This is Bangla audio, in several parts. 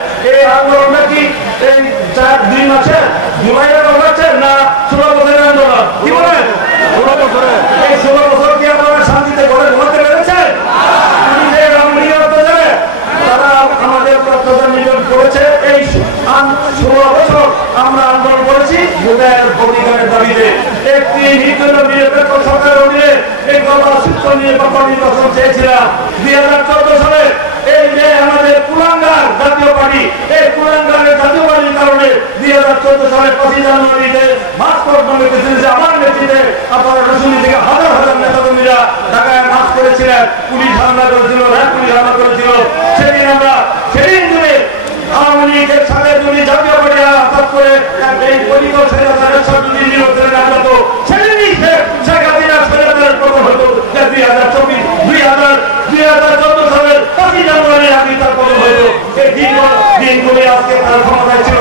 এই আন্দোলনটা কি এই 2 মাসে জুলাইয়ের হচ্ছে না 16 বছরের আন্দোলন? কি বলেন? 16 বছরে। এই 16 বছর কি আপনারা শান্তিতে ঘরে ঘুমাতে পেরেছেন? তারা আমাদের অত্যাচার নির্যাতন করেছে। এই 16 বছর আমরা আন্দোলন করেছি ভোটের অধিকারের দাবিতে। একটি নিরপেক্ষ সরকার অধীনে এই গণতন্ত্র নির্বাচন চেয়েছিলাম। 2014 সালে এই যে আমাদের কুলাঙ্গার জাতীয় পার্টি, এই কুলাঙ্গারের জাতীয় পার্টির কারণে 2014 সালে 5 জানুয়ারিতে মাস্কট নামে প্রেসিডেন্সি আমার নেতৃত্বে আপনারা রসুলি থেকে হাজার হাজার নেতাকর্মীরা ঢাকায় মাস্ক করেছিলেন। পুলিশ হামলা করেছিল, র্যাব পুলিশ হামলা করেছিল। সেদিন জুড়ে আওয়ামী লীগের সাথে যদি জাতীয় পার্টি আঘাত করে এই পরিকল্পনা নির্বাচনে না যেত, সেদিনই শেখ হাসিনা স্বৈরাচারের পতন হতো। 2014 সালের 5 জানুয়ারি আগে তার পতন হতো। এই দিনগুলি আজকে তার ক্ষমতায় ছিল।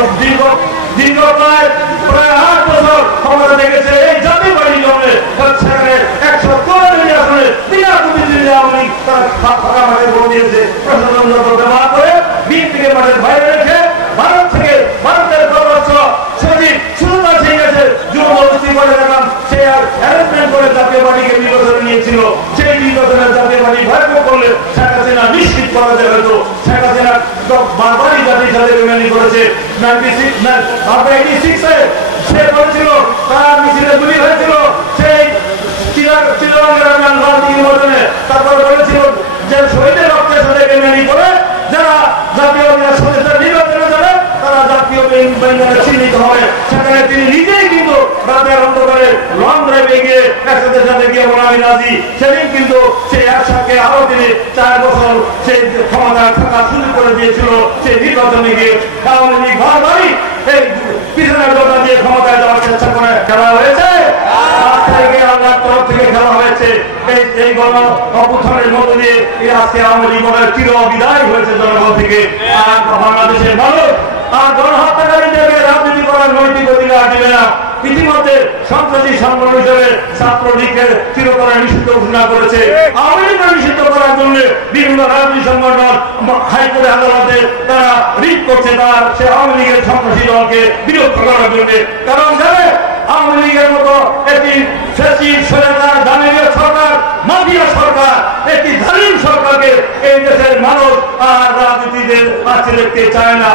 দীর্ঘ প্রায় 8 বছর ক্ষমতা দেখেছে এই জাতীয় পার্টি জন্য। সেখানে 114 আসনে বিনা প্রতিদ্বন্দ্বী আওয়ামী লীগ তারা ফাঁকা মাঠে ভোট দিয়েছে। প্রশাসন ব্যবহার করে বিএনপিকে মাঠের বাইরে রেখে ভারতের পররাষ্ট্র সচিব সুলতান সিং এসে জবরদস্তি করে রাখলাম। সে আর অ্যারেঞ্জমেন্ট করে জাতীয় পার্টিকে নির্বাচনে নিয়েছিল। সেই নির্বাচনে জাতীয় পার্টি ভয়ঙ্কর করলে শেখ হাসিনা নিশ্চিত করা যায়। হয়তো শেখ হাসিনা বারবারই জাতির সাথে বেমানি করেছে। 86 সে বলেছিল তার মিছিলে গুলি হয়েছিল সেই চিরঙ্গের নির্বাচনে। তারপরে বলেছিল যে শহীদের রক্তের সাথে বেমানি করে যারা জাতীয় নির্বাচনে যাবে তারা জাতীয় বেঙ্গলে চিহ্নিত হবে। সেখানে তিনি নিজেই কিন্তু রাতের অন্ধকারে লং ড্রাইভে গিয়ে একসাথে সাথে গিয়ে বলামি রাজি। সেদিন কিন্তু সেই একসাথে আরো তিনি 4 বছর সেই ক্ষমতা থাকা শুরু করে দিয়েছিল। সেই নির্বাচনে গিয়ে আওয়ামী লীগ বারবারই এই পিছনের কথা দিয়ে ক্ষমতায় যাওয়ার চেষ্টা করে খেলা হয়েছে। আল্লাহর তরফ থেকে খেলা হয়েছে। এই গণ অভ্যুত্থানের মধ্য দিয়ে আজকে আওয়ামী লীগ চির বিদায় হয়েছে জনগণ থেকে। আর বাংলাদেশের মানুষ আর গণহত্যাকারীদেরকে রাজনীতি করার নৈতিক অধিকার দিবে না। ইতিমধ্যে সন্ত্রাসী সংগঠন হিসেবে ছাত্রলীগকে চিরতরে নিষিদ্ধ ঘোষণা করেছে। আওয়ামী লীগকে নিষিদ্ধ করার জন্য বিভিন্ন রাজনৈতিক সংগঠন হাইকোর্টে আদালতে তারা রিট করছে তার সে আওয়ামী লীগের সন্ত্রাসী দলকে বিরোধ করার জন্য। কারণ জানে আওয়ামী লীগের মতো একটি দানিয়া সরকার, মাফিয়া সরকার, একটি জালিম সরকারকে এই দেশের মানুষ আর রাজনীতিদের কাছে দেখতে চায় না।